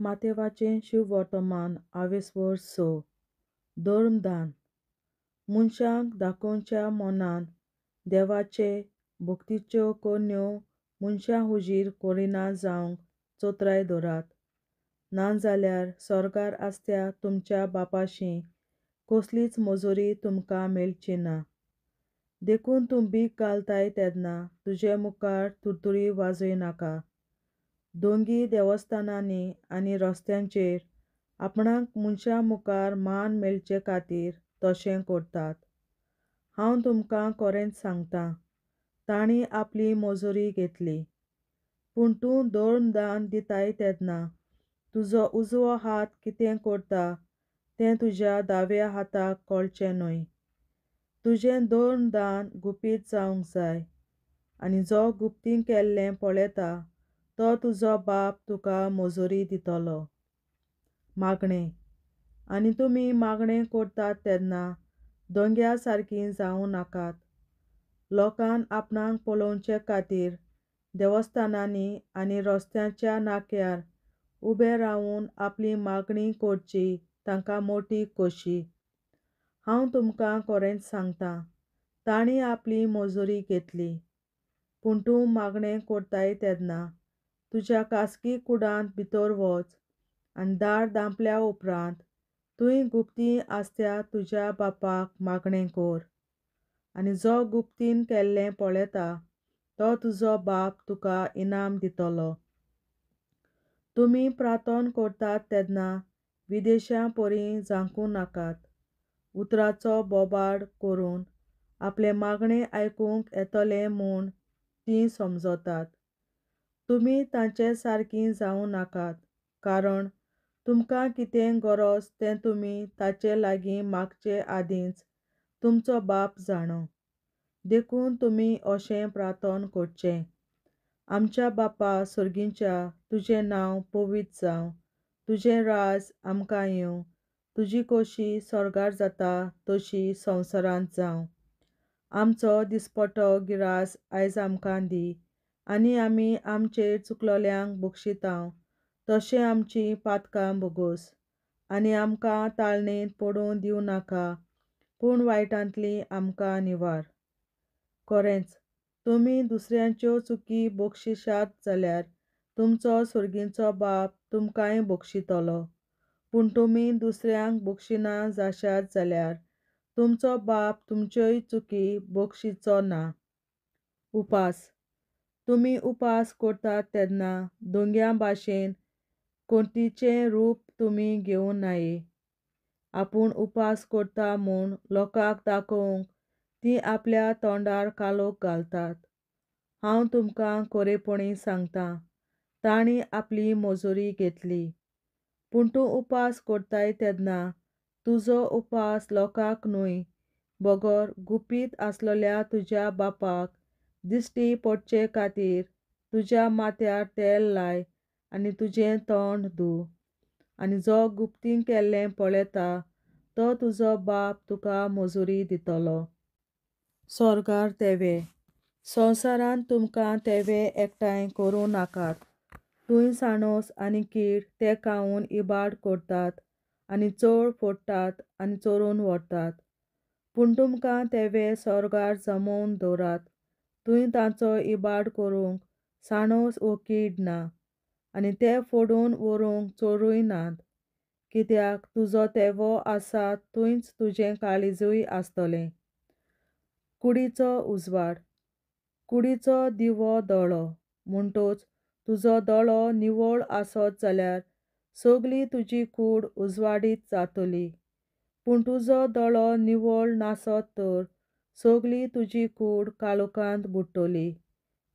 मातेवाचें शिववर्तमान आवेसवर धर्मदान मनशांक दाखोवच्या मनान देवाचे भक्तीच्यो कोन्यो मनशां हुजीर कोरिना जावंक चोत्राय दोरात नाजाल्यार स्वर्गार आसत्या तुमच्या बापाशी कसलीच मजुरी तुमकां मेळची ना. देखून तूं भीक घालताय तेन्ना तुजे मुखार तुरतुरी वाजय नाका. दोंगी देवस्थानांनी आनी रस्त्यांचेर आपणाक मनशां मुखार मान मेळचे खातीर तशें करतात. हांव तुमकां खरेंच सांगतां, तांणी आपली मजुरी घेतली. पूण तूं धर्मदान दिताय तेन्ना तुजो उजवो हात कितें करता तें तुज्या दाव्या हाताक कळचें न्हय. तुजें धर्मदान गुपीत जावंक जाय, आनी जो गुप्तीन केल्लें पळयता तो तुजो बाप तुका मजुरी दितलो. मागणें आनी तुमी मागणें करतात तेन्ना दोंग्या सारकीं जावं नाकात. लोकांन आपणाक पळोवचे खातीर देवस्थानांनी आनी रस्त्याच्या नाक्यार उबे रावन आपली मागणी करची तांकां मोठी खोशी. हांव तुमकां खरेंच सांगतां, तांणी आपली मजुरी घेतली. पूण तूं मागणें करताय तेन्ना तुज्या खासगी कुडांत भितर वच आनी दार धांपल्या उपरांत थंय गुप्ती आसत्या तुज्या बापाक मागणें कर. आनी जो गुप्तीन केल्लें पळयता तो तुजो बाप तुका इनाम दितलो. तुमी प्रार्थना करतात तेन्ना विदेशां परी जांकूं नाकात. उतराचो बोबाड करून आपले मागणे आयकूंक येतले म्हूण तीं समजतात. तुमी तांचे सारकीं जावं नाकात, कारण तुमकां कितें गरज तें तुमी ताचे लागीं मागचे आदींच तुमचो बाप जाणो. देखून तुमी अशें प्रार्थना करचें: आमच्या बापा सुर्गीच्या, तुजें नांव पवित्र जावं, तुजें राज आमकां येवं, तुजी खोशी स्वर्गार जाता तशी संवसारांत जावं. आमचो दिसपटो गिरास आयज आमकां दी, आनी आमी आमचेर चुकलोल्यांक बक्षितांव तशें आमचीं पातकां बोगोस. आनी आमकां ताळणेंत पडूं दिवं नाका, पूण वायटांतलीं आमकां निवार. खरेंच तुमी दुसऱ्यांच्यो चुकी बक्षिशात जाल्यार तुमचो सुर्गीचो बाप तुमकांय बक्षितलो. पूण तुमी दुसऱ्यांक बक्षिना जाशात जाल्यार तुमचो बाप तुमच्योय चुकी बक्षिचो ना. उपास तुमी उपास करतात तेन्ना दोंग्या भाशेन कोणतीचें रूप तुमी घेवं नाये. आपूण उपास करता म्हूण लोकांक दाखोवंक तीं आपल्या तोंडार कालोख घालतात. हांव तुमकां खरेपणी सांगतां, तांणी आपली मजुरी घेतली. पूण तूं उपास करताय तेन्ना तुजो उपास लोकांक न्हय, बगर गुपीत आसलोल्या तुज्या बापाक दिश्टी पडचे खातीर तुज्या माथ्यार तेल लाय आनी तुजें तोंड धुय. आनी जो गुप्तीन केल्लें पळयता तो तुजो बाप तुका मजुरी दितलो. स्वर्गार तेवे संवसारांत तुमकां तेवे एकठांय करूं नाकात. थंय साणोस आनी कीड ते खावन इबाड करतात आनी चोळ फोडटात आनी चोरून व्हरतात. पूण तुमकां तेवे स्वर्गार जमोवन दवरात. थंय तांचो इबाड करूंक साणोस वो कीड ना, आनी ते फोडून व्हरूंक चोरूय नात. कित्याक तुजो तेवो आसा थंयच तुजें काळीजूय आसतलें. कुडीचो उजवाड कुडीचो दिवो दोळो, म्हणटूच तुजो दोळो निवळ आसत जाल्यार सगळी तुजी कूड उजवाडीत जातली. पूण तुजो दोळो निवळ नासत तर सगळी तुजी कूड काळोखांत बुडटली.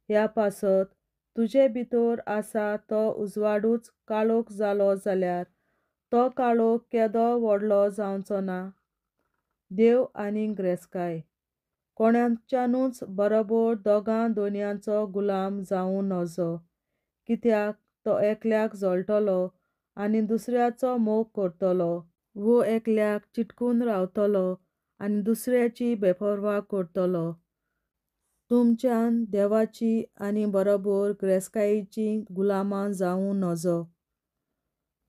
ह्या पासत तुजे भितर आसा तो उजवाडूच काळोख जालो जाल्यार तो काळोख केदो व्हडलो जावचो ना. देव आनी गिरेस्तकाय कोणाच्यानूच बरोबर दोगां दोनयांचो गुलाम जावं नजो. कित्याक तो एकल्याक जळटलो आनी दुसऱ्याचो मोग करतलो, वो एकल्याक चिटकून रावतलो आनी दुसऱ्याची बेपरवा करतलो. तुमच्यान देवाची आनी बरोबर गिरेस्तकायेची गुलामां जावं नजो.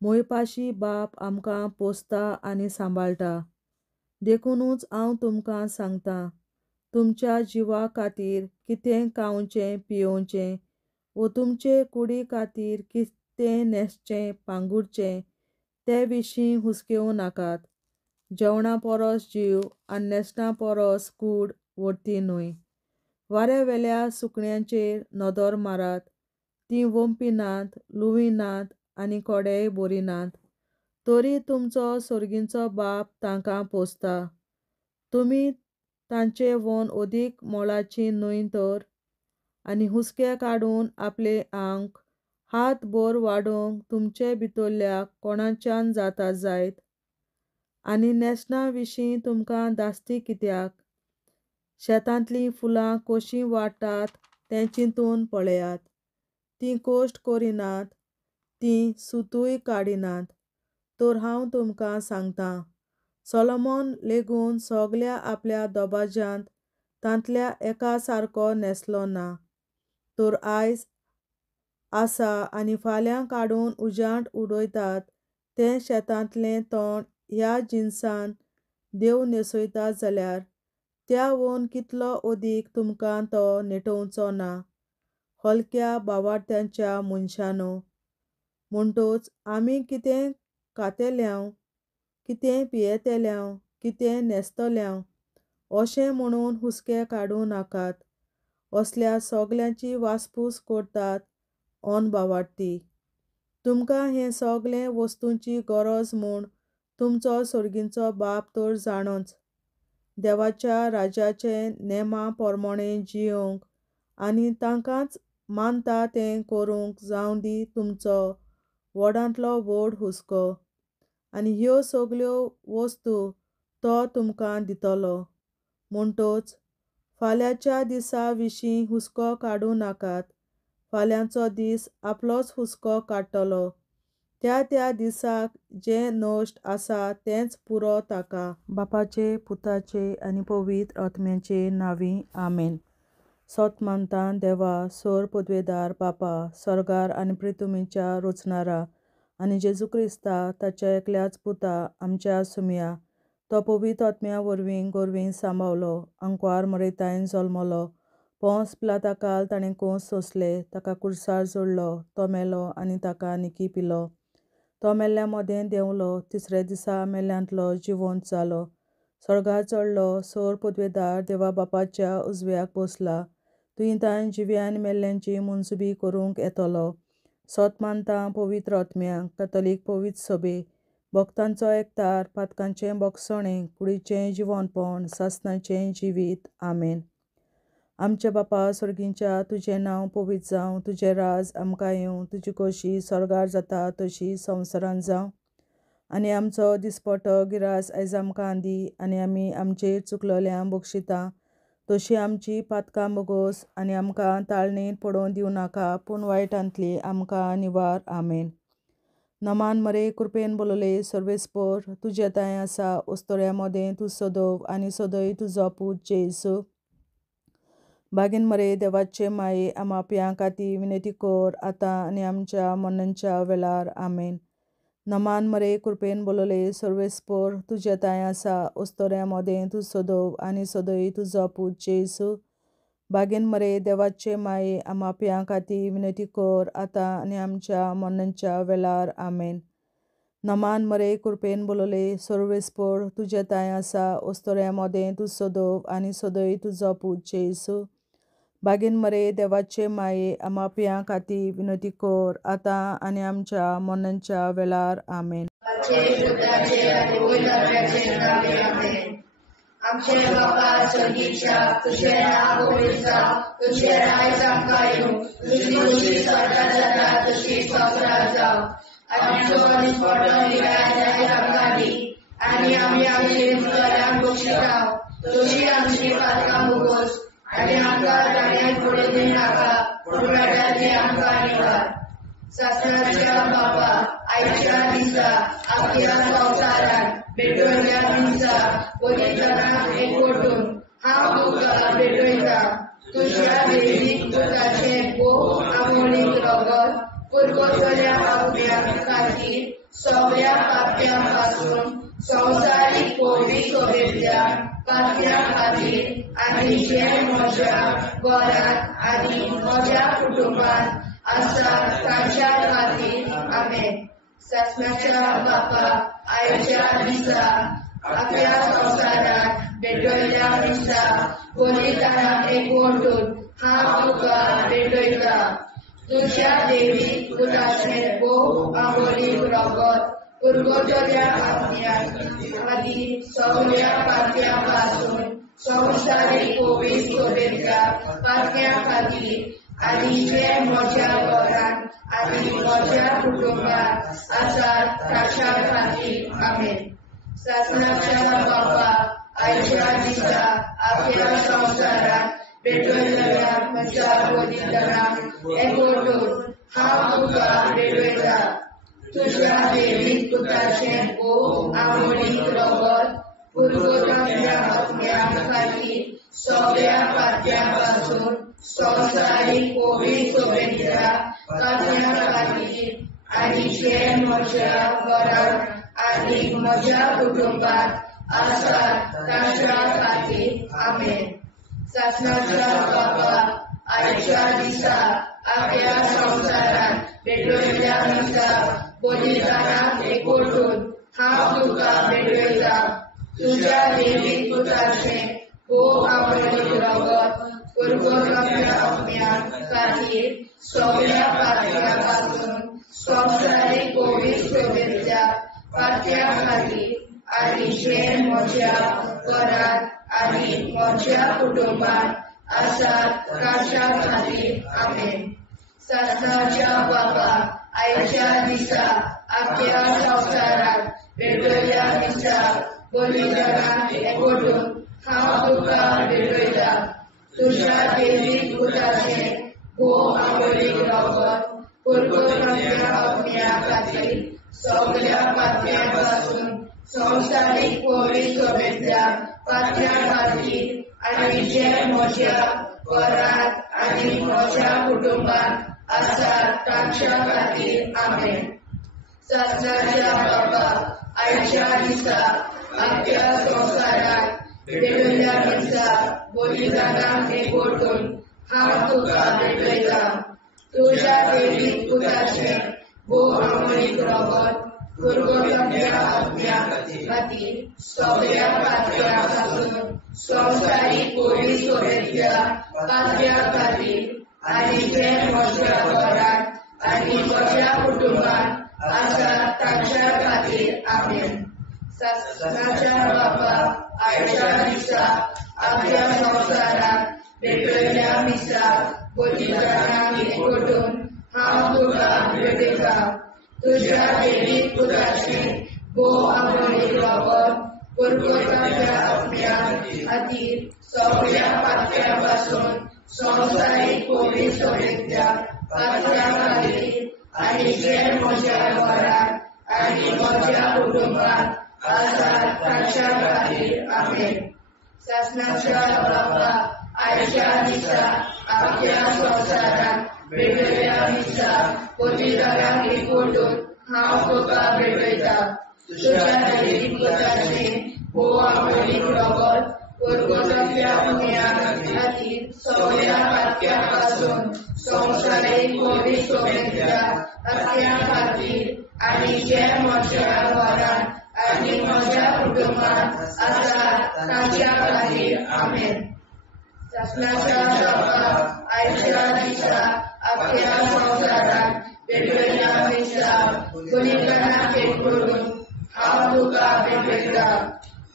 मोयपाशी बाप आमकां पोसता आनी सांबाळटा. देखूनच हांव तुमकां सांगतां, तुमच्या जिवा खातीर कितें खावचें पियोवचें वो तुमचे कुडी खातीर कितें न्हेसचें पांगुडचें ते विशीं हुस्केवूं नाकात. जेवणा परस जीव आनी न्हेसणा परस कूड व्हडती न्हय. वाऱ्यावेल्या सुकण्यांचेर नदर मारात, तीं वंपिनात, लुविनात आनी कोडेय बरिनात, तरी तुमचो सोर्गींचो बाप तांकां पोसता. तुमी तांचे वोन ओदीक मोलाची न्हय तर? आनी हुस्के काडून आपले आंग हात बोर वाडोवंक तुमचे भितरल्याक कोणाच्यान जाता जायत? आनी न्हेसणा विशीं तुमकां धास्ती कित्याक? शेतांतलीं फुलां कशीं वाडटात तें चिंतून पळयात. तीं कोश्ट करिनात, तीं सुतूय काडिनात. तर हांव तुमकां सांगतां, सोलोमोन लेगून सगल्या आपल्या दोबाज्यांत तांतल्या एका सारको न्हेसलो ना. तर आयज आसा आनी फाल्यां काडून उजाड उडयतात तें शेतांतलें तण ह्या जिनसान देव न्हेसयता जाल्यार त्या वोन कितलो ओदीक तुमकां तो न्हेटोवचो ना. हलक्या बावार्थ्यांच्या मनशांनो, म्हणटच आमी कितें खातेल्याव, कितें पियेतेल्याव, कितें न्हेसतल्याव अशें म्हणून हुस्के काडूं नाकात. असल्या सगल्यांची वासपूस करतात ओन बावार्थी. तुमकां हें सगलें वस्तूंची गरज म्हूण तुमचो सोर्गींचो बाप तर जाणोच. देवाच्या राज्याचे नेमा पोरमोणें जियोंक आनी तांकांच मानता तें करूंक जावं दी तुमचो व्हडांतलो व्हड हुस्को. आनी ह्यो सगल्यो वस्तू तो तुमकां दितलो. म्हणटच फाल्यांच्या दिसा विशीं हुस्को काडूं नाकात. फाल्यांचो दीस आपलोच हुस्को काडटलो. त्या दिसाक जें नश्ट आसा तेंच पुरो ताका. बापाचे, पुताचे आनी पवित्र आत्म्याचे नांवीं आमेन. सोतमानतां देवा, सर पदवेदार बापा, सर्गार आनी पृथ्वीच्या रचणारा आनी जेजू क्रिस्ता ताच्या एकल्याच पुता आमच्या सुमया तो पवित्र आत्म्या वरवीं गोरवीं सांबावलो, आंकवार मरयतायन जल्मलो, पोंस पिलाताकाल ताणें कोंस सोंसले, ताका कुर्सार जोडलो, तो मेलो आनी ताका निकी पिलो. तो मेल्ल्या मोदें देंवलो, तिसऱ्या दिसा मेल्ल्यांतलो जिवंत जालो, सर्गार चडलो, सर पदवेदार देवा बापाच्या उजव्याक बसला, तुयेंतान जिव्या आनी मेल्ल्यांची मुनसुबी करूंक येतलो. सोतमानतां पवित्र आत्म्या, कॅथोलीक पवित्र सभे, भक्तांचो एकठार, पातकांचें बोगसणें, कुडीचें जिवंतपण, सासणाचें जिवीत. आमेन. आमचे बापा स्वर्गींच्या, तुजें नांव पवित्र जावं, तुजें राज आमकां येवं, तुजी खोशी स्वर्गार जाता तशी संवसारांत जावं. आनी आमचो दिसपट्टो गिरास आयज आमकां दी, आनी आमी आमचेर चुकलोल्यांक बक्षिता तशी आमची पातकां बोगोस, आनी आमकां ताळणेंत पडोवन दिवं नाका, पूण वायटांतली आमकां निवार. आमेन. नमान मरे कृपेन बोलोले सर्वेस्पर, तुजे ताय आसा, उस्तोऱ्या मोदें तूं सोदोव आनी सोदय तुजो पूत जेसू. बागीन मरे देवाचे माये आमाप्यां खातीर विनंती कर, आतां आनी आमच्या मरणाच्या वेळार. आमेन. नमान मरे कृपेन बोलोले सर्वेस्पर, तुजे ताय आसा, उस्तोऱ्या मोदें तूं सोदोव आनी सोदय तुजो पूत जेसू. बागीन मरे देवाचे माये आमाप्यां खातीर विनंती कर, आतां आनी आमच्या मरणाच्या वेळार. आमेन. नमान मरे कृपेन बोलोले सर्वेस्पर, तुजे ताय आसा, उस्तोऱ्या मोदें तूं सोदोव आनी सोदय तुजो पूत जेसू. बागीन मरे देवाचे माये आमाप्यां खातीर विनंती कर, आतां आनी आमच्या मरणाच्या वेळार. आमेन. आमचे बापा स्वर्गीच्या, तुझे नाव पवित्र जावं, तुझे राज आमकां येवं, तुजी खुशी स्वर्गांत जाता तशी संवसारांत जावं. आमचो दिसपट्टो गिरास आयज आमकां दी, आनी आमी आमचे चुकलोल्यांक बक्षिता तशी आमची पातकां बोगोस, आनी आमकां ताळणेंत पडोवन दिवं नाका, पूण वायटांतली आमकां निवार. सासणाच्या बापा, आयच्या दिसा आपल्या संवसारांत भेटवयल्या दिसा पवित्रतांत एकवटून हांव तुका भेटयता. तुज्या वेळीक दुदाचें खूब अमोलीक रगत पूर्वोत्तल्या अज्ञान खातीर सगळ्या पाप्यांपासून संवसारीक कोवी सोबेतल्या पाप्यां खातीर आनी जे म्हज्या घरांत आनी म्हज्या कुटुंबांत आसा तांच्या खातीर आमेन. सासणाच्या बापा आयच्या दिसा आपल्या संवसारात भेटयल्या दिसा बलिदानाक एकवटून हांव तुका भेटयता. तुज्या देवीक पुताचें भोव आंबोलीक रगत पुरगोटल्या आत्म्याक खातीर सगळ्या पाप्यां पासून संवसारीक कोवी सोबेतल्या पाप्यां खातीर आनी जे म्हज्या घरांत आनी म्हज्या कुटुंबांत आसात ताच्या खातीर आमेन. सासणाच्या बापा आयच्या दिसा आपल्या संवसारात भेटयल्या म्हज्या बलिदानाक एकवटून हांव तुका भेटयता. तुज्या देवीक पुताचें भोव आंबोलीक रगत पुरगोटल्या आत्म्याक खातीर सगळ्या पाप्यां पासून संवसारीक कोवी सोबेतल्या पाप्यां खातीर आनी जे म्हज्या घरांत आनी म्हज्या कुटुंबांत आसात तांच्या खातीर आमेन. सासणाच्या बापा आयच्या दिसा आपल्या संवसारात भेटयल्या दिसा बलिदानाक एकवटून हांव तुका भेटयता. तुज्या देवीक पुताचें भोव आंबोलीक रगत पुरगोटल्या आत्म्याक खातीर सगळ्या पाप्यां पासून संवसारीक कोवी सोबेतल्या पाप्यां खातीर आनी जे म्हज्या घरांत आनी म्हज्या कुटुंबांत आसात तांच्या खातीर आमेन. सासणाच्या बापा आयच्या दिसा आपल्या संवसारात भेटयल्या दिसा बलिदानाक एकवटून हांव तुका भेटयता. तुज्या देवीक पुताचें भोव आंबोलीक रगत पुरगोटल्या आत्म्याक खातीर सगळ्या पाप्यां पासून संवसारीक कोवी सोबेतल्या पाप्यां खातीर आनी जे म्हज्या घरांत आनी म्हज्या कुटुंबांत आसात तांच्या खातीर आमेन. सासणाच्या बापा आयच्या दिसा आपल्या संवसारात भेटयल्या दिसा बलिदानाक एकवटून हांव तुका भेटयता. तुज्या देवीक पुताचें भोव आंबोलीक रगत पुरगोटल्या आत्म्याक खातीर सगळ्या पाप्यां पासून संवसारीक कोवी सोबेतल्या पाप्यां खातीर आनी जे म्हज्या घरांत आनी म्हज्या कुटुंबांत आसात तांच्या खातीर आमेन. सासणाच्या बापा आयच्या दिसा आपल्या संवसारात भेटयल्या दिसा बलिदानाक एकवटून हांव तुका भेटयता. तुज्या देवीक पुताचें भोव आंबोलीक रगत पुरगोटल्या आत्म्याक खातीर सगळ्या पाप्यां पासून संवसारीक कोवी सोबेतल्या पाप्यां खातीर आनी जे म्हज्या घरांत आनी म्हज्या कुटुंबांत आसात तांच्या खातीर आमेन. सासणाच्या बापा आयच्या दिसा आपल्या संवसारात भेटयल्या दिसा बलिदानाक एकवटून हांव तुका भेटयता. तुज्या देवीक पुताचें भोव आंबोलीक रगत पुरगोटल्या आत्म्याक खातीर सगळ्या पाप्यां पासून संवसारीक कोवी सोबेतल्या पाप्यां खातीर आनी जे म्हज्या घरांत आनी म्हज्या कुटुंबांत आसात तांच्या खातीर आमेन. सासणाच्या बापा आयच्या दिसा आपल्या संवसारात भेटयल्या दिसा बलिदानाक एकवटून हांव तुका भेटयता.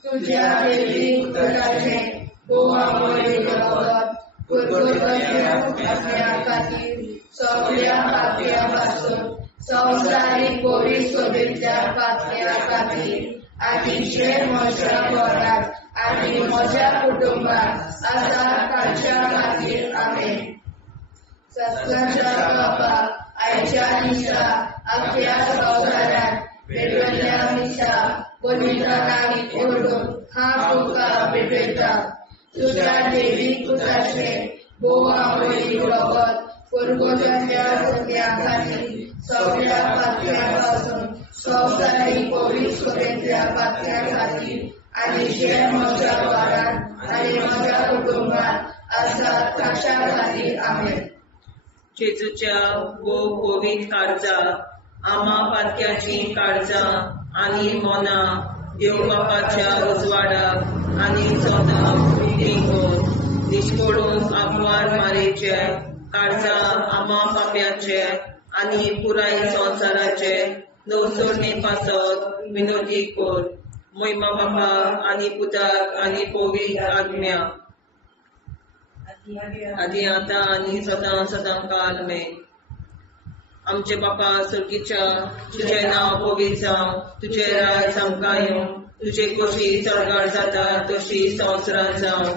तुज्या देवीक पुताचें भोव आंबोलीक रगत पुरगोटल्या आत्म्याक खातीर सगळ्या पाप्यां पासून संवसारीक कोवी सोबेतल्या पाप्यां खातीर आनी जे म्हज्या घरांत आनी म्हज्या कुटुंबांत आसात तांच्या खातीर आमेन. सासणाच्या बापा आयच्या दिसा आपल्या संवसारात भेटयल्या दिसा बलिदानाक एकवटून हांव तुका भेटयता. तुज्या देवीक पुताचें भोव आंबोलीक रगत पुरगोटल्या आत्म्याक खातीर सगळ्या पातळ्यांपासून संवसारीक पवित्रतेच्या पातळ्या खातीर आनी जे म्हज्या वारांत आनी म्हज्या कुटुंबात आसात ताच्या खातीर आमेन. जेजूच्या पवित्र काळजां आमा पातक्याची काळजां आनी मोना देव बापाच्या उजवाडाक आनी सोदाक विधी निश्कोडून आग्वार मारेचे काळजां आमा पाप्याचे आनी पुराय संवसाराचे नवसोडणे पासत विनोदी कोर. महिमा बापा आनी पुताक आनी पवित्र आत्म्या आदी आतां आनी सदां सदां काल में. आमचे बापा सर्गीच्या तुझें नांव पवित्र जावं, तुझें राज आमकां येवं, तुजे कशी चडगाड जाता तशी संवसारांत जावं.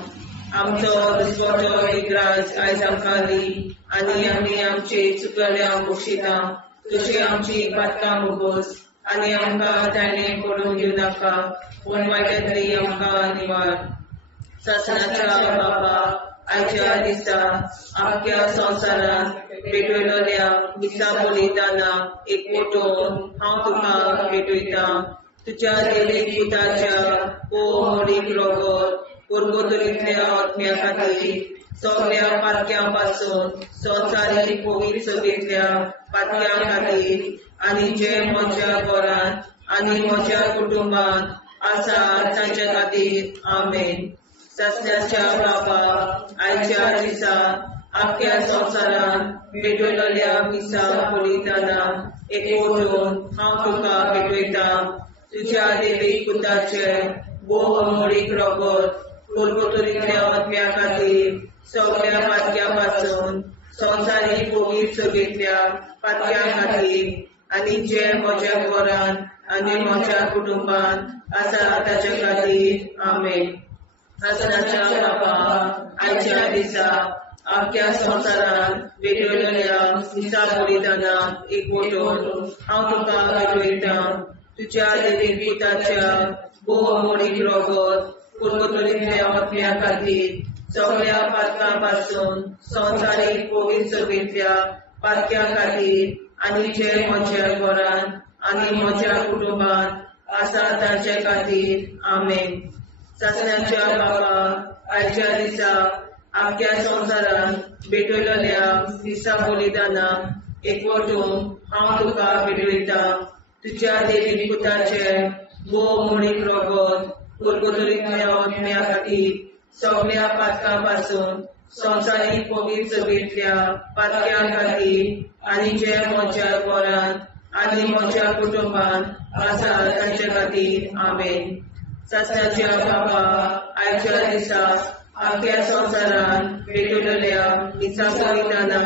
आमचो दिसवटो विग्राज आयज आमकां दी आनी आमी आमचे चुकल्यांक बक्षिता. तशी आमची पातकां मुगोस आनी आमकां ताणें पडूंक दिवं नाका, पूण वायटांतली आमकां निवार. सासणाच्या बापा आयच्या दिसा आख्या संवसारांत भेटयलोल्या दिसा बलिदाना एकवटून हांव तुका भेटयता. तुज्या देवीक पुताच्या मोडीक रोगोर पुर्गोतरींतल्या आत्म्या खातीर सगळ्या पातक्यां पासून संवसारीक पवित्र सभेंतल्या पातक्यां खातीर आनी जे म्हज्या घरांत आनी म्हज्या कुटुंबांत आसा तांच्या खातीर आमेन. सासण्याच्या बापा आयच्या दिसा आख्या संवसारांत भेटयलोल्या दिसा बलिदाना एकवटून हांव तुका भेटयता. तुज्या देवीक पुताचे मोडीक रोगोर पुर्गोतरींतल्या आत्म्या खातीर सगळ्या पातक्यां पासून संवसारीक पवित्र सभेंतल्या पातक्यां खातीर आनी जे म्हज्या घरांत आनी म्हज्या कुटुंबांत आसा ताच्या खातीर आमेन. सासणाच्या बापा आयच्या दिसा आख्या संवसारांत भेटयलोल्या दिसा बलिदाना एकवटून हांव तुका भेटयता. तुज्या देवीक पुताच्या मोडीक रोगोर पुर्गोतरींतल्या आत्म्या खातीर सगळ्या पातकां पासून संवसारीक पवित्र सभेंतल्या पातक्यां खातीर आनी जे म्हज्या घरांत आनी म्हज्या कुटुंबांत आसा तांचे खातीर आमेन. सासण्याच्या बापा आयच्या दिसा आख्या संवसारांत भेटयलोल्या दिसा बलिदाना एकवटून हांव तुका भेटयता. तुज्या देवीक पुताचे मोडीक रोगोर पुर्गोतरींतल्या आत्म्या खातीर सगळ्या पातकां पासून संवसारीक पवित्र सभेंतल्या पातक्यां खातीर आनी जे म्हज्या घरांत आनी म्हज्या कुटुंबांत आसा तांचे खातीर आमेन. सासण्याच्या बापा आयच्या दिसा आख्या संवसारांत भेटयलोल्या दिसा बलिदाना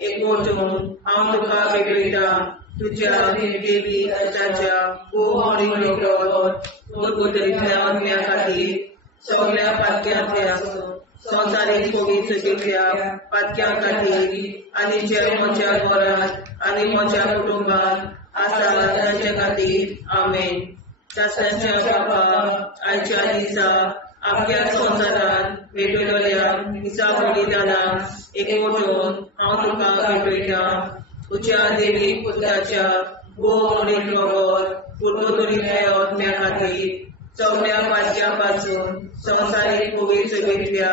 एकवटून हांव तुका भेटयता. तुज्या देवीक पुताच्या मोडीक रोगोर पुर्गोतरींतल्या आत्म्या खातीर सगळ्या पातक्यांतल्या संवसारीक पवित्र सभेंतल्या पातक्यां खातीर आनी जे म्हज्या घरांत आनी म्हज्या कुटुंबांत आसा तांचे खातीर आमेन. सासण्याच्या बापा आयच्या दिसा आख्या संवसारांत भेटयलोल्या दिसा बलिदाना एकवटून हांव तुका भेटयता. तुज्या देवीक पुताच्या मोडीक रोगोर पुर्गोतरींतल्या आत्म्या खातीर सगळ्या पातक्यां पासून संवसारीक पवित्र सभेंतल्या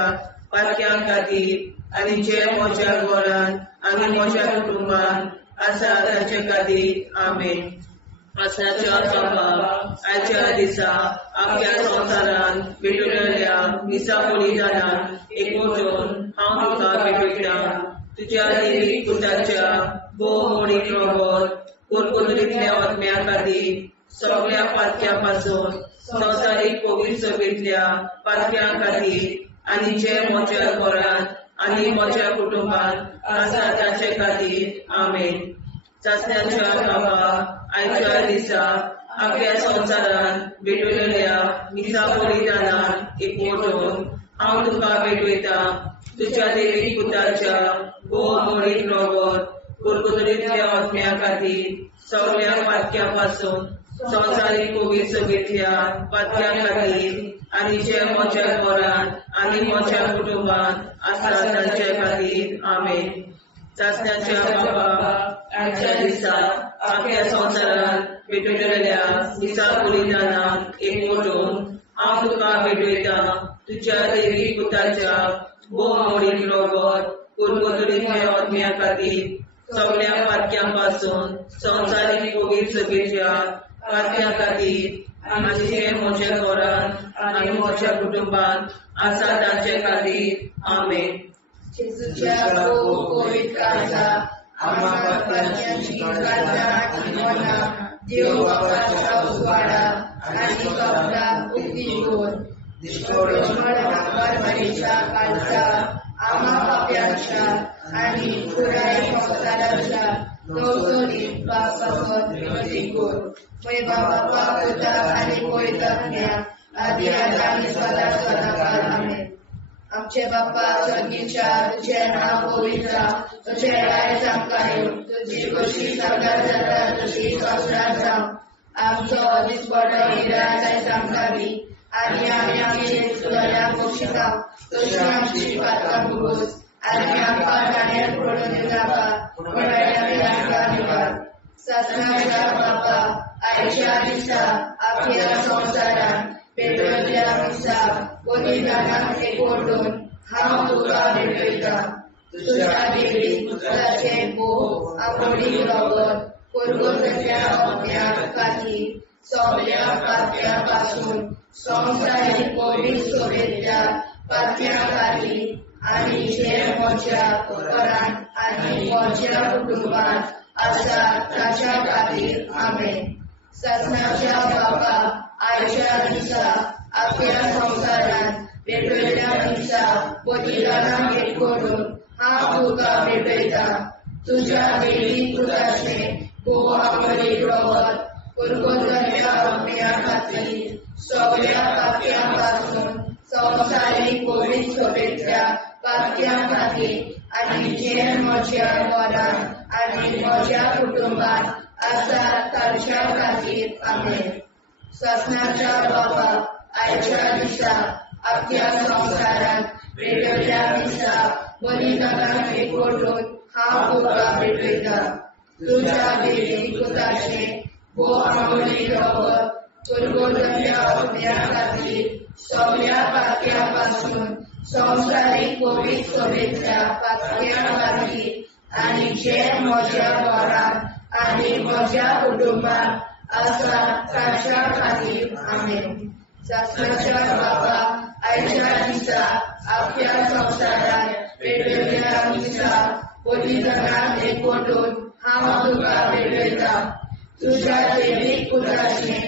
पातक्यां खातीर आनी जे म्हज्या घरांत आनी म्हज्या कुटुंबांत आसा तांचे खातीर आमेन. सासण्याच्या बापा आयच्या दिसा आख्या संवसारांत भेटयलोल्या दिसा बलिदाना एकवटून हांव तुका भेटयता. तुज्या देवीक पुताच्या मोडीक रोगोर पुर्गोतरींतल्या आत्म्या खातीर सगळ्या पातक्यां पासून संवसारीक पवित्र सभेंतल्या पातक्यां खातीर आनी जे म्हज्या घरांत आनी म्हज्या कुटुंबांत आसा तांचे खातीर आमेन. सासण्याच्या बापा आयच्या दिसा आख्या संवसारांत भेटयलोल्या दिसा बलिदाना एकवटून हांव तुका भेटयता. तुज्या देवीक पुताच्या मोडीक रोगोर पुर्गोतरींतल्या आत्म्या खातीर सगळ्या पातक्यां पासून संवसारीक पवित्र सभेंतल्या पातक्यां खातीर आनी जे म्हज्या घरांत आनी म्हज्या कुटुंबांत आसा तांचे खातीर आमेन. चाचण्याच्या बाबा आजच्या दिसा आपल्या संसारात भेटलेल्या दिसा बलिदानाक एकवटून हांव तुका भेटयता तुझ्या दैवी पुताच्या भोवमोडीक रगत कुरबुतडीच्या आत्म्या खातीर सगळ्या पातक्यां संवसारीक कोवीड सभेच्या पातक्यां खातीर आनी जे म्हज्या घरांत आनी म्हज्या कुटुंबात आसा ताचे खातीर आमेन. जेजूच्या कोवीड काळजा आम्हा पातक्यांची काळजा आनी मना देव बापाच्या उजवाडा आनी कबराक उक्ती कर. परमेच्या काळजा आम्हा पाप्यांच्या आनी पुराय संसाराच्या नवसोनीत पापासत विनती कर. मय बाबा पुता आनी पवित्रात्म्या आदी आनी सदा सदाकाळ आमेन. आमचे बाप्पा स्वर्गीच्या तुझे नाव पवित्र तुझे राय जावं तुझी कशी सगळ्यात जाता तशी संसारात जावं. आमचो दिसपडो हिराय सांगताली आनी आमी आमचे सुदाऱ्याक बक्षिता तशी आमची पातकां भोगोस आनी आमकां गाण्यात पडून नाका पूण आमकां निवाड. सत्नाच्या बापा आयच्या दिसा आपल्या संसारान भेटयल्या दिसा बलिदानाक एकवटून हांव तुका भेटयता तुज्या देवी पुत्राचे भोव आवडीक रगत कुरबुतड्या आत्म्या खातीर सगळ्या पातक्यां पासून संवसारीक कोवीड सभेच्या पातक्यां खातीर आनी जे म्हज्या घरांत आनी म्हज्या कुटुंबात आसा ताच्या खातीर आमेन. सत्नाच्या बापा आयच्या दिसा आपल्या संसारान भेटयल्या दिसा बलिदानाक एकवटून हांव तुका भेटयता तुज्या देवी पुताचे भोव आवडीक रगत कुरबुतड्या आत्म्या खातीर सगळ्या पातक्यां पासून संवसारीक कोवीड सभेच्या पातक्यां खातीर आनी जे म्हज्या घरांत आनी म्हज्या कुटुंबात आसा ताच्या खातीर आमेन. सत्नाच्या बापा आयच्या दिसा आपल्या संसारात भेटयल्या दिसा बलिदानाक एकवटून हांव तुका भेटयता तुज्या देवी पुताचे भोव आवडीक रगत कुरबुतड्या आत्म्या खातीर सगळ्या पातक्यां पासून संवसारीक कोवीड सभेच्या पातक्यां खातीर आनी जे म्हज्या घरांत आनी म्हज्या कुटुंबात आसा ताच्या खातीर आमेन. सत्नाच्या बापा आयच्या दिसा आपल्या संसारात भेटयल्या दिसा बलिदानाक एकवटून हांव तुका भेटयता तुज्या देवी पुताचे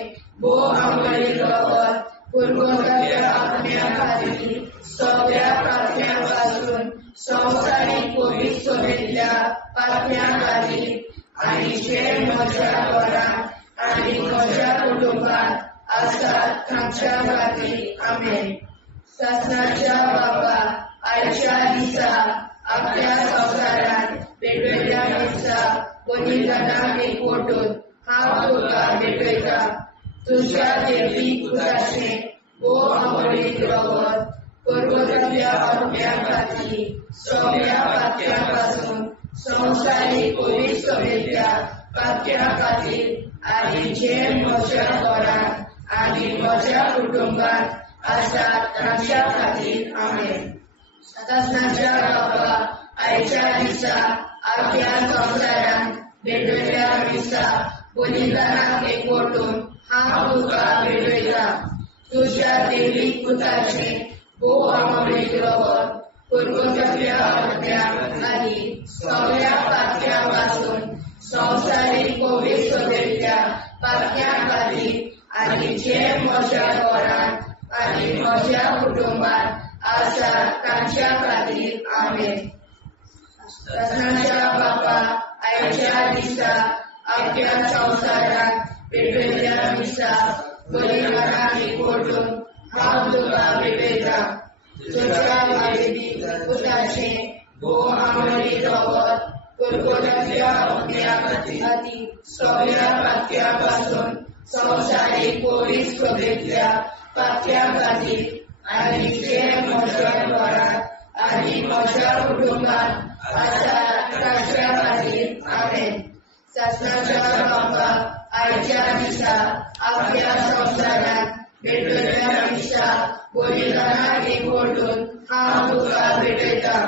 भोव आवडीक रगत कुरबुतड्या आत्म्या खातीर सगळ्या पातक्यां पासून संवसारीक कोवीड सभेच्या पातक्यां खातीर आनी जे म्हज्या घरांत आनी म्हज्या कुटुंबात आसा ताच्या खातीर आमेन. सत्नाच्या बापा आयच्या दिसा आपल्या संसारात भेटयल्या दिसा बलिदानाक एकवटून हांव तुका भेटयता तुज्या देवी पुताचे भोव आवडीक रगत कुरबुतड्या आत्म्या खातीर सगळ्या पातक्यां पासून संवसारीक कोवीड सभेच्या पातक्यां खातीर आनी जे म्हज्या घरांत आनी म्हज्या कुटुंबात आसा ताच्या खातीर आमेन. सत्नाच्या बापा आयच्या दिसा आपल्या संसारान भेटयल्या दिसा बलिदानाक एकवटून हांव तुका भेटयता तुज्या देवी पुताचे भोव आवडीक रगत कुरबुतड्या आत्म्या खातीर सगळ्या पातक्यां पासून संवसारीक कोवीड सभेच्या पातक्यां खातीर आनी जे म्हज्या घरांत आनी म्हज्या कुटुंबात आसा ताच्या खातीर आमेन. सत्नाच्या बापा आयच्या दिसा आपल्या संसारात भेटयल्या दिसा बलिदानाक एकवटून हांव तुका भेटयता तुज्या देवी पुताचे भोव आवडीक रगत कुरबुतड्या आत्म्या खातीर सगळ्या पातक्यां पासून संवसारीक कोवीड सभेच्या पातक्यां खातीर आनी जे म्हज्या घरांत आनी म्हज्या कुटुंबात आतां तांच्या खातीर आमेन. शासनाच्या बाबा आयच्या दिसा आपल्या संवसारांत भेटलेल्या दिसा बलिदानाक एकवटून हांव तुका भेटयता.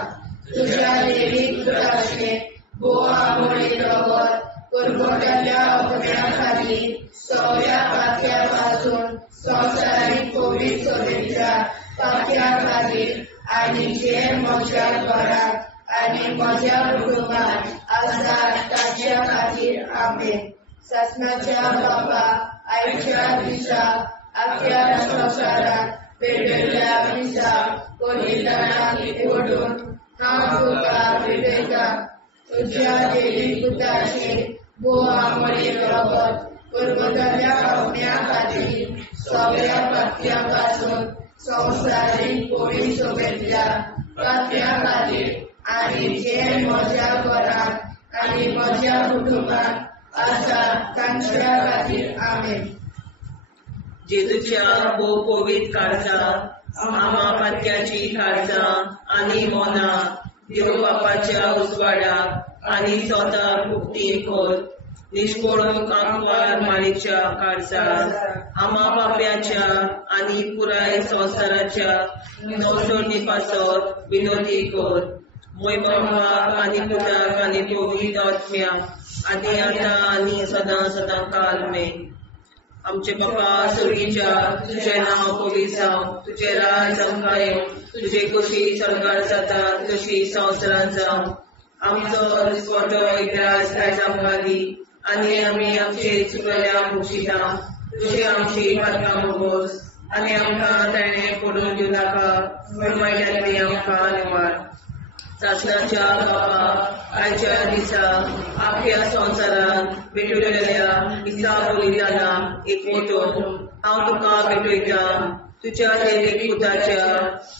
तुज्या देवीक पुताचे भोव आमोळी रगत परगोट्याच्या अपण्या खातीर सगळ्या पातक्या पासून संवसारीक कोवीड सभेच्या पातक्या खातीर आनी जे म्हज्या घरांत आनी म्हज्या कुटुंबांत आसात तांच्या खातीर आमेन. शासनाच्या बाबा आयच्या दिसा आपल्या संवसारांत भेटलेल्या दिसा बलिदानाक एकवटून हांव तुका भेटयता. तुज्या देवी पुताचे भोव आमोळी रगत परगोट्याच्या अपण्या खातीर सगळ्या पातक्या पासून संवसारीक कोवीड सभेच्या पातक्या खातीर आनी जे म्हज्या घरांत आनी म्हज्या कुटुंबांत आसा तांच्या खातीर आमेन. जेजूच्या भोव कोवीड काळजांत आमा पातक्याची काळजां आनी मोना देव बापाच्या उजवाडाक आनी स्वता मुक्ती कोर. निष्पळूक आंकवार माळेच्या काळजांत आमा बाप्याच्या आनी पुराय संवसाराच्या संशोधनी पासत विनोदी कोर. मोय बापाक आनी पुताक आनी पवित्र आत्म्याक आदी आतां आनी सदां सदां काल मेन. आमचे बापा सुर्गीच्या तुझें नांव पवित्र जावं, तुजें राज आमकां येवं, तुजी कशी सरकार जाता तशी संवसारांत जावं. आमचो दिसवटो एकदांच आयज आमकां दी आनी आमी आमचे चुकलेल्यांक बक्षिता. तुजी आमची पातकां मोगोस आनी आमकां ताणें पडून दिवं नाका, पण वायट्यांतली आमकां निवार. शासनाच्या बाबा आयच्या दिसा आपल्या संवसारांत भेटलेल्या दिसा बलिदानाक एकवटून हांव तुका भेटयता. तुज्या देवीक पुताच्या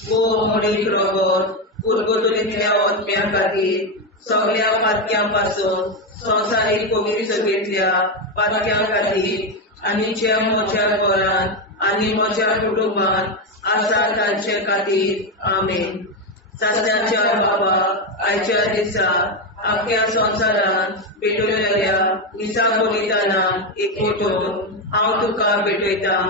भोव आमोळी रगत परगोट्याच्या अपण्या खातीर सगळ्या पातक्यां पासून संवसारीक कोवीड सभेंतल्या पातक्यां खातीर आनी जे म्हज्या घरांत आनी म्हज्या कुटुंबांत आसा तांचे खातीर आमेन. शासनाच्या बाबा आयच्या दिसा आपल्या संवसारांत भेटलेल्या दिसा बलिदानाक एकवटून हांव तुका भेटयता.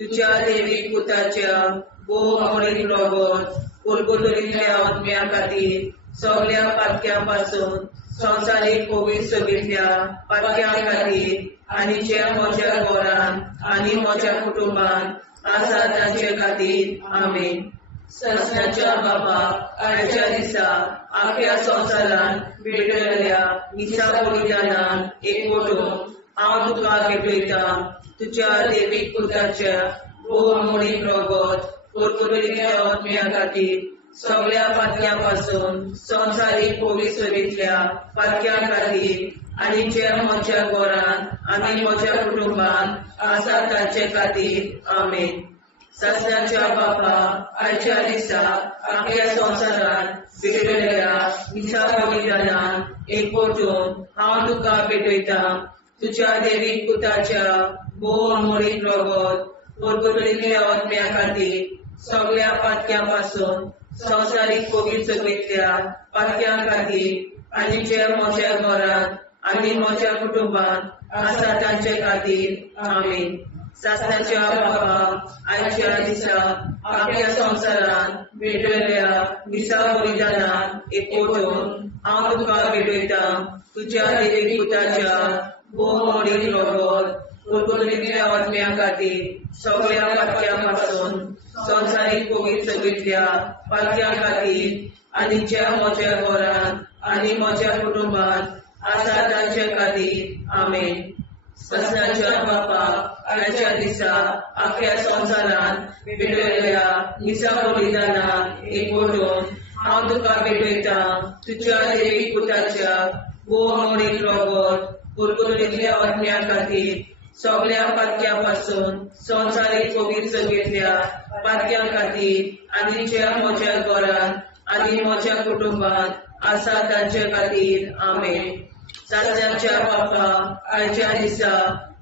तुज्या देवीक पुताच्या भोव आमोळी रगत परगोट्याच्या अपण्या खातीर सगळ्या पातक्यां पासून संवसारीक कोवीड सभेंतल्या पातक्यां खातीर आनी जे म्हज्या घरांत आनी म्हज्या कुटुंबांत आसा तांचे खातीर आमेन. शासनाच्या बाबा आयच्या दिसा आपल्या संवसारांत भेटलेल्या दिसा बलिदानाक एकवटून हांव तुका भेटयता. तुज्या देवीक पुताच्या भोव आमोळी रगत परगोट्याच्या अपण्या खातीर सगळ्या पातक्यां पासून संवसारीक कोवीड सभेंतल्या पातक्यां खातीर आनी जे म्हज्या घरांत आनी म्हज्या कुटुंबांत आसा तांचे खातीर आमेन. शासनाच्या बापा आयच्या दिसा आपल्या संवसारांत भेटलेल्या दिसा बलिदानाक एकवटून हांव तुका भेटयता. तुज्या देवीक पुताच्या भोव आमोळी रगत परगोट्याच्या अपण्या खातीर सगळ्या पातक्यां पासून संवसारीक कोवीड सभेंतल्या पातक्यां खातीर आनी जे म्हज्या घरांत आनी म्हज्या कुटुंबांत आसा तांचे खातीर आमेन. शासनाच्या बाबा आयच्या दिसा आपल्या संवसारांत भेटलेल्या दिसा बलिदानाक एकवटून हांव तुका भेटयता. तुज्या देवीक पुताच्या भोव आमोळी रगत परगोट्याच्या अपण्या खातीर सगळ्या पातक्यां पासून संवसारीक कोवीड सभेंतल्या पातक्यां खातीर आनी ज्या म्हज्या घरांत आनी म्हज्या कुटुंबांत आसा तांचे खातीर आमेन. शासनाच्या बापा आयच्या दिसा आपल्या संवसारांत भेटलेल्या दिसा बलिदानाक एकवटून हांव तुका भेटयता. तुज्या देवीक पुताच्या भोव आमोळी रगत परगोट्याच्या अपण्या खातीर सगळ्या पातक्यां पासून संवसारीक कोवीड सभेंतल्या पातक्यां खातीर आनी ज्या म्हज्या घरांत आनी म्हज्या कुटुंबांत आसा तांचे खातीर आमेन. शासनाच्या बापा आयच्या दिसा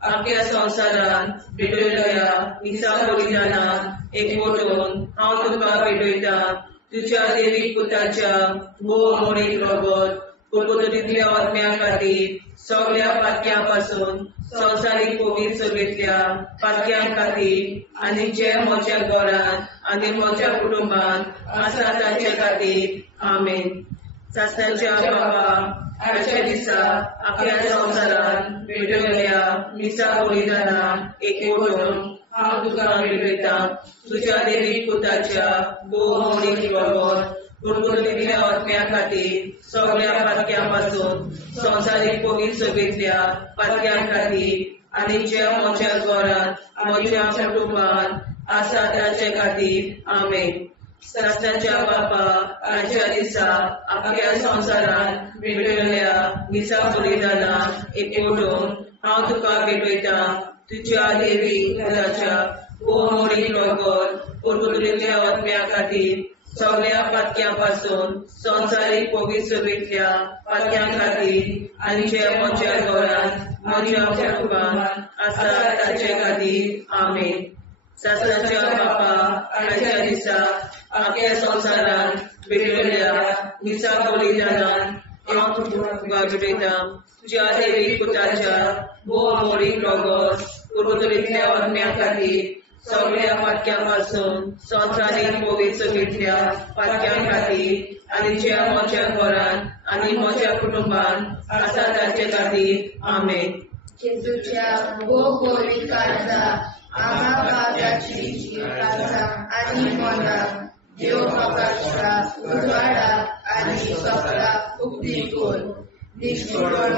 आपल्या संवसारांत भेटलेल्या दिसा बलिदानाक एकवटून हांव तुका भेटयता. तुझ्या देवीक पुताच्या भोव मोडीक रगत कुरकुरीतल्या आत्म्या खातीर सगळ्या पातक्यां पासून संवसारीक पवित्र सभेतल्या पातक्यां खातीर आनी जे म्हज्या घरांत आनी म्हज्या कुटुंबांत आसा ताचे खातीर आमेन. सासणाच्या बाबा आजच्या दिसा आपल्या संवसारांत भेटयल्या मिसा बलिदानां एकवटून हांव तुका भेटयता. तुझ्या देवीक पुताच्या भोव मोडीक रगत कुरकुरीतल्या आत्म्या खातीर सगळ्या पातक्यां पासून संवसारीक पवित्र सभेतल्या पातक्यां खातीर आनी जे म्हज्या घरांत म्हज्या कुटुंबांत आसा ताचे खातीर आमेन. सासणाच्या बापा आजच्या दिसा आपल्या संवसारांत भेटयल्या मिसा बलिदानां एकवटून हांव तुका भेटयता. तुझ्या देवीक पुताच्या भोव मोडीक रगत कुरकुरीतल्या आत्म्या खातीर सगळ्या पातक्यां पासून संवसारीक पवित्र सभेतल्या पातक्यां खातीर आनी जे म्हज्या घरांत म्हज्या कुटुंबांत आसा ताचे खातीर आमेन. सासणाच्या बापा आजच्या दिसा आपल्या संवसारांत भेटयल्या मिसा बलिदानां हांव तुका भेटयता. तुझ्या देवीक पुताच्या भोव मोडीक रगत कुरकुरीतल्या आत्म्या खातीर सगळ्या पातक्यां पासून संवसारीक पवित्र सभेतल्या पातक्यां खातीर आनी जे म्हज्या घरांत आनी म्हज्या कुटुंबांत आसा ताचे खातीर आमेन. जेजूच्या भोव पवित्र काळजा आम्हा पापाची काळजा आनी मनां देव बापाच्या उजवाडाक आनी सपनाक उक्ती कर. निष्ठुरण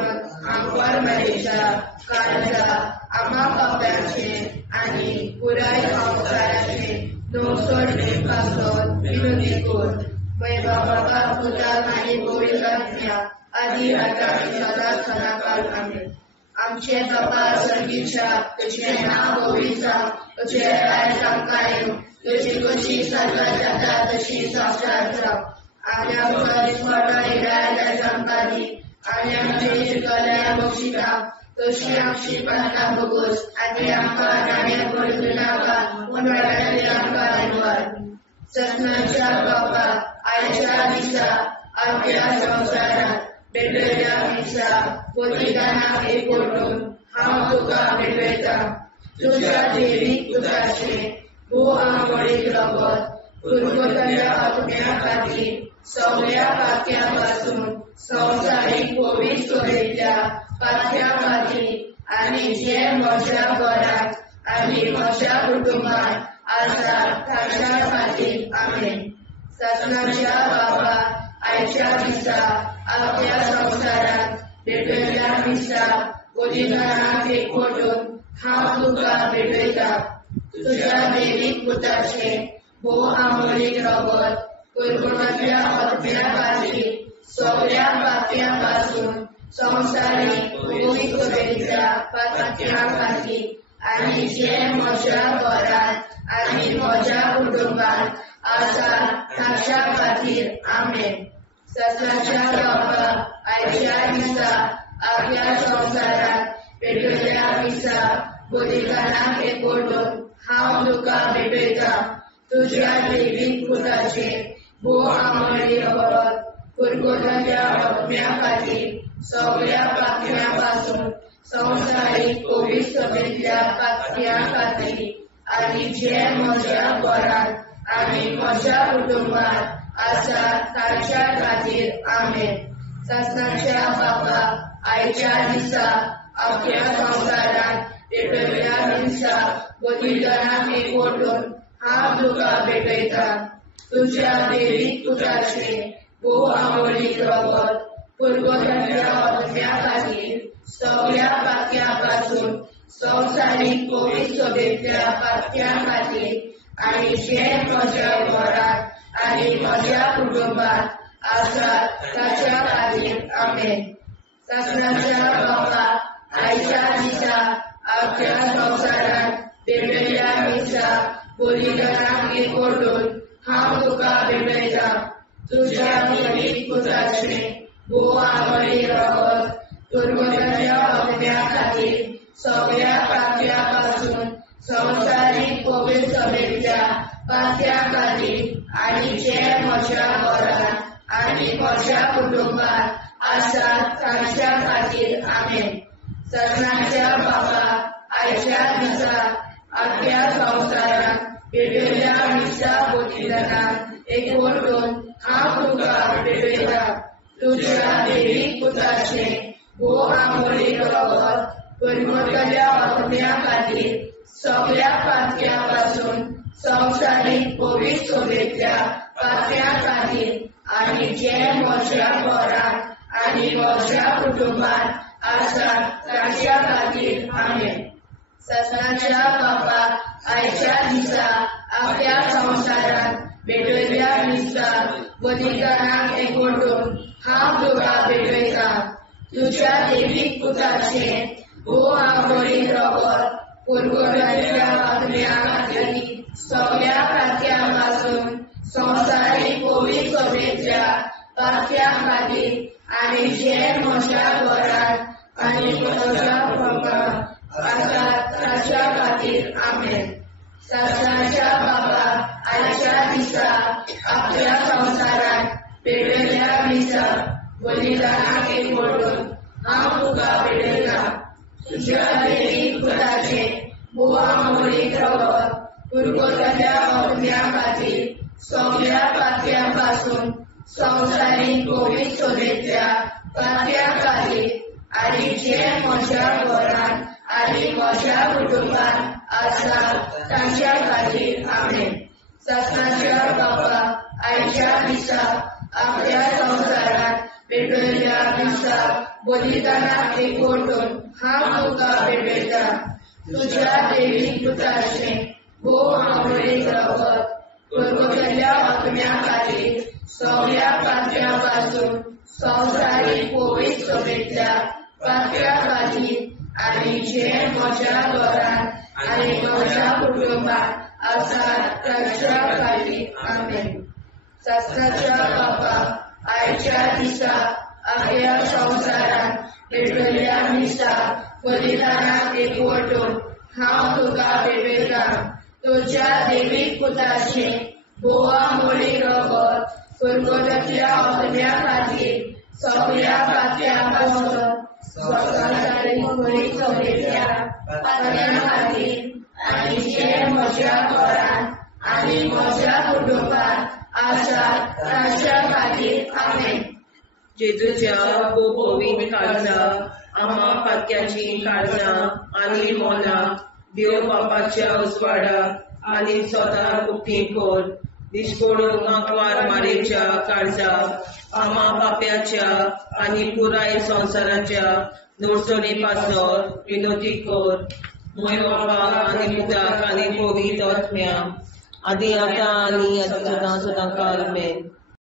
आमकां मेरेच्या काळजा आम्हा पापाचे आनी पुराय संवसाराचे नवसोडे पासत विनोदी कर. बाबा पुताक आनी पवित्र आत्म्या आदी आतां आनी सदांच सदांकाळ आमेन. आमचे बाबा सर्गीच्या तुझे नाव पवित्र जावं, तुझे राज्य आमकां येवं, तुजी कशी स्वर्गांत जाता तशी संवसारांत जावं. आनी आमकां दिसपट्टो हिराय आमकां दी आनी आमचे शिकल्या बक्षिता तशी आमची प्रार्थना भोगोस आनी आमकां नाण्या पडूं नाका पूण वाटायली आमकां आयवार. ससनाच्या बापा आयच्या दिसा आपल्या संवसारांत भेटयल्या मिसा बलिदानां एकवटून हांव तुका भेटयता. तुझ्या देवीक पुताचे भोव मोडीक रगत कुरकुरीतल्या आत्म्या खातीर सगळ्या पातक्यां पासून संवसारीक पवित्र सभेतल्या पातक्यां खातीर आनी जे म्हज्या घरांत आनी म्हज्या कुटुंबांत आसा ताच्या खातीर आमेन. सासणाच्या बापा आयच्या दिसा आपल्या संवसारांत भेटयल्या मिसा बलिदानां एकवटून हांव तुका भेटयता. तुझ्या देवीक पुताचे भोव मोडीक रगत कुरकुरीतल्या आत्म्या खातीर सगळ्या पातक्यां पासून संवसारीक पवित्र सभेतल्या पातक्यां खातीर आनी जे म्हज्या घरांत आनी म्हज्या कुटुंबांत आसा ताच्या खातीर आमेन. ससनाच्या बापा आयच्या दिसा आपल्या संवसारांत भेटयल्या मिसा बलिदानां एकवटून हांव तुका भेटयता. तुझ्या देवीक पुताचे भोव मोडीक रगत कुरकुरीतल्या आत्म्या खातीर सगळ्या पातक्यां पासून संवसारीक पवित्र सभेतल्या पातक्यां खातीर आनी जे म्हज्या घरांत आनी म्हज्या कुटुंबांत आसा ताच्या खातीर आमेन. ससनाच्या बापा आयच्या दिसा आपल्या संवसारांत भेटयल्या मिसा बलिदानां एकवटून हांव तुका भेटयता. तुझ्या देवीक पुताचे भोव मोडीक रगत कुरकुरीतल्या आत्म्या खातीर सगळ्या पातक्यां पासून संवसारीक पवित्र सभेतल्या पातक्यां खातीर आनी जे म्हज्या घरांत आनी म्हज्या कुटुंबांत आसा ताच्या खातीर आमेन. ससनाच्या बापा आयच्या दिसा आपल्या संवसारांत भेटयल्या मिसा बलिदानां एकवटून हांव तुका भेटयता. तुझ्या देवीक पुताचे भोव मोडीक रगत कुरकुरीतल्या आत्म्या खातीर सगळ्या पातक्यां पासून संवसारीक पवित्र सभेच्या पात्या खातीर आनी जे म्हज्या घरांत आनी म्हज्या कुटुंबात आसात तांच्या खातीर आमेन. सगळ्यांच्या बाबा आयच्या दिसा आख्या संवसारात पेटयल्ल्या मिसा बलिदानाक एकवटून हांव तुका पेटयता. तुज्या देवीक पुताचे वो आमोली रगत परमतल्या आत्म्या खातीर सगळ्या पात्या पासून संवसारीक पवित्र सभेच्या पात्या खातीर आनी जे म्हज्या घरांत आनी म्हज्या कुटुंबात आसात तांच्या खातीर आमेन. ससनाच्या बापाक आयच्या दिसा आख्या संवसारात पेटयल्ल्या मिसा बलिदानाक एकवटून हांव तुका पेटयता. तुज्या देवीक पुताचे वो आमोली रगत परगटल्या आत्म्या खातीर सगळ्या पात्या पासून संवसारीक पवित्र सभेच्या पात्या खातीर आनी जे म्हज्या घरांत आनी म्हज्या कुटुंबात आसात तांच्या खातीर आमेन. ससनाच्या बापाक आयच्या दिसा आख्या संवसारात पेटयल्ल्या मिसा बलिदानाक एकवटून हांव तुका पेटयता. तुज्या देवीक पुताचे वो आमोली रगत परगटल्या आत्म्या खातीर सगळ्या पात्या पासून संवसारीक पवित्र सभेच्या पात्या खातीर आनी जे म्हज्या घरांत आनी म्हज्या कुटुंबात आसात तांच्या खातीर आमेन. ससनाच्या बापाक आयच्या दिसा आख्या संवसारात पेटयल्ल्या मिसा बलिदानाक एकवटून हांव तुका पेटयता. तुज्या देवीक पुताचे वो आमोली रगत परगटल्या आत्म्या खातीर सगळ्या पात्या पासून संवसारीक पवित्र सभेच्या पात्या खातीर आनी जे म्हज्या घरांत आनी म्हज्या कुटुंबात आसात तांच्या खातीर आमेन. ससनाच्या बापाक आयच्या दिसा आख्या संवसारात पेटयल्ल्या मिसा बलिदानाक एकवटून हांव तुका पेटयता. तुज्या देवीक पुताचे वो आमोली रगत परगटल्या आत्म्या खातीर सगळ्या पात्या पासून संवसारीक पवित्र सभेच्या पात्या खातीर आनी जे म्हज्या घरांत आनी म्हज्या कुटुंबात आसात तांच्या खातीर आमेन. जेजूच्या पवित्र काळजाक आम्हा पात्याची काळजां आनी मोना देव बापाच्या उजवाडाक आनी स्वता उक्ती कोर दिसपडून आंकवार मारेच्या काळजाक आम्हा पाप्याच्या आनी पुराय संवसाराच्या नोडसणी पासर विनोदी कोर. मोय बापाक आनी पुताक आनी पवित्र आत्म्या आदी आतां आनी सदां सदां काल आमेन.